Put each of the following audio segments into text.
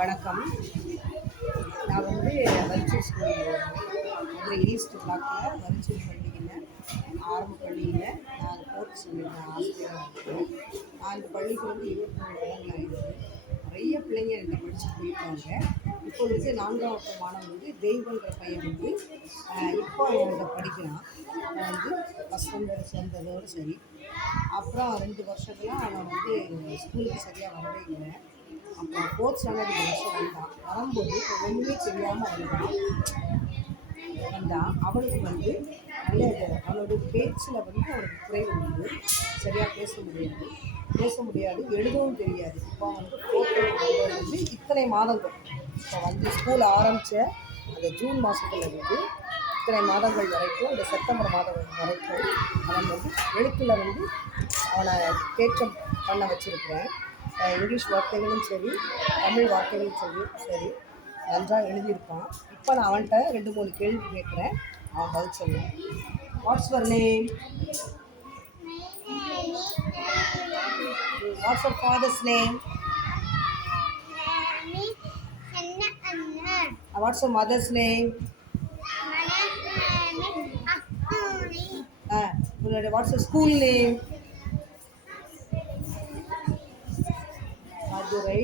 வணக்கம். நான் வந்து வரிச்சூர் ஸ்கூல் மதுரை ஈஸ்ட் பிளாக்கில் வரிச்சூர் பள்ளியில் ஆரம்ப பள்ளியில் நான் 4th ஸ்டாண்டர்ட் ஆசிரியராக இருக்கேன். நான் இந்த பள்ளிக்கு வந்து 23 வருடங்கள் ஆகிடுது. நிறைய பிள்ளைங்க என்ன படிச்சுட்டு போயிருக்காங்க. இப்பொழுது 4ஆம் வகுப்பு மாணவன் வந்து தெய்வங்கிற பையன் வந்து இப்போ அவன்கிட்ட படிக்கிறான். அவன் வந்து ஃபஸ்ட் ஸ்டாண்டர்ட் சேர்ந்ததோடு சரி. அப்புறம் 2 வருஷத்துல அவன் வந்து ஸ்கூலுக்கு சரியாக வரவே இல்லை. அப்புறம் 4th ஸ்டாண்டர்ட் இந்த வருஷம் வரும்போது ஒன்றுமே தெரியாமல் வந்தான். அவனுக்கு வந்து நல்ல அவனுடைய பேச்சில் வந்து அவனுக்கு குறைவு உண்டு. சரியாக பேச முடியாது, எழுதவும் தெரியாது. இப்போ வந்து 4th வந்து இத்தனை மாதங்கள் இப்போ வந்து ஸ்கூல் ஆரம்பித்த அந்த ஜூன் மாதத்துல இருந்து இத்தனை மாதங்கள் வரைக்கும் இந்த செப்டம்பர் மாதம் வரைக்கும் அவன் வந்து எழுத்தில் வந்து அவனை தேற்றம் பண்ண வச்சுருக்கிறேன். இங்கிலீஷ் வார்த்தைகளும் சரி, தமிழ் வார்த்தைகளும் சரி நன்றாக எழுதியிருப்பான். இப்போ நான் அவன்கிட்ட 2-3 கேள்வி கேட்குறேன், அவன் பதில் சொல்லுவான். What's your name? What's your father's name? What's your mother's name? உன்னோட what's your school name? Madurai.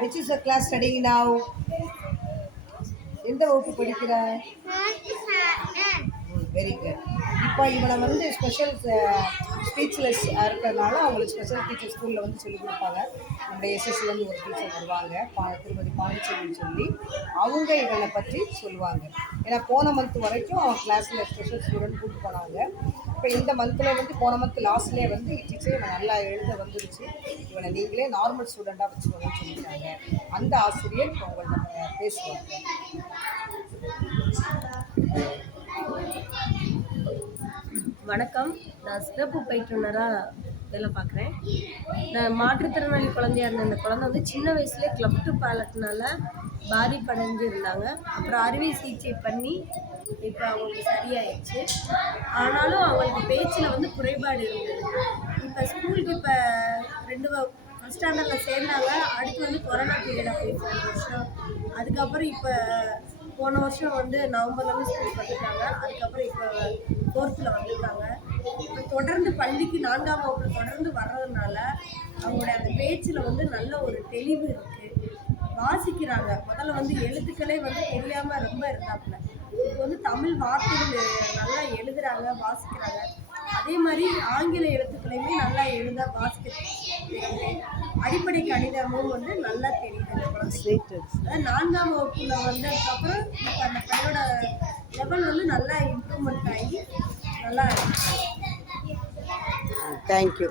Which is the class studying now? எந்த வகுப்பு படிக்கிற? Very good. இப்போ இவனை வந்து ஸ்பெஷல் ஸ்பீச்லெஸ் இருக்கிறதுனால அவங்களுக்கு ஸ்பெஷல் டீச்சர் ஸ்கூலில் வந்து சொல்லிக் கொடுப்பாங்க. நம்முடைய எஸ்எஸ்சிலேருந்து ஒரு டீச்சர் வருவாங்க, திருமதி பாண்டிச்சேரின்னு சொல்லி. அவங்க இவனை பற்றி சொல்லுவாங்க. ஏன்னா போன மந்த் வரைக்கும் அவன் கிளாஸில் ஸ்பெஷல் ஸ்டூடெண்ட் கூப்பிட்டு போனாங்க. இப்போ இந்த மந்தில் வந்து போன மந்த் லாஸ்ட்லேயே வந்து டீச்சர் இவன் நல்லா எழுத வந்துருச்சு, இவனை நீங்களே நார்மல் ஸ்டூடெண்ட்டாக வச்சுக்கணும்னு சொல்லிட்டாங்க. அந்த ஆசிரியர் இப்போ உங்கள்கிட்ட பேசுவாங்க. வணக்கம். நான் சிறப்பு பயிற்றுனராக வேலை பார்க்குறேன். நான் மாற்றுத்திறனாளி குழந்தையாக இருந்த இந்த குழந்தை வந்து சின்ன வயசுலேயே கிளப் டு பேலட்னால பாதிப்படைஞ்சு இருந்தாங்க. அப்புறம் அறுவை சிகிச்சை பண்ணி இப்போ அவங்களுக்கு சரியாயிடுச்சு. ஆனாலும் அவங்களுக்கு பேச்சில் வந்து குறைபாடு இருந்தது. இப்போ ஸ்கூலுக்கு இப்போ 1st ஸ்டாண்டர்டில் சேர்ந்தாங்க. அடுத்து வந்து கொரோனா பீரியடாக போயிடுச்சு 2 வருஷம். அதுக்கப்புறம் இப்போ போன வருஷம் வந்து நவம்பர்லேருந்து ஸ்கூல் வந்துட்டாங்க. அதுக்கப்புறம் இப்போ 4th வந்துருக்காங்க. இப்போ தொடர்ந்து பள்ளிக்கு 4ஆம் வகுப்பில் தொடர்ந்து வர்றதுனால அவங்களுடைய அந்த பேச்சில் வந்து நல்ல ஒரு தெளிவு இருக்குது. வாசிக்கிறாங்க. முதல்ல வந்து எழுத்துக்களே வந்து தெரியாமல் ரொம்ப இருந்தாப்புல. இப்போ வந்து தமிழ் வார்த்தைகள் நல்லா எழுதுகிறாங்க, வாசிக்கிறாங்க. அதே மாதிரி ஆங்கில எழுத்துக்களையுமே நல்லா எழுத வாசிக்க தெரியுது. அடிப்படை கணிதமும் வந்து நல்லா தெரியுது. இந்த குழந்தைக்கு அதாவது 4ஆம் வகுப்புல வந்ததுக்கப்புறம் இப்போ அந்த பையனோட லெவல் வந்து நல்லா இம்ப்ரூவ்மெண்ட் ஆகி நல்லா இருக்கு. தேங்க்யூ.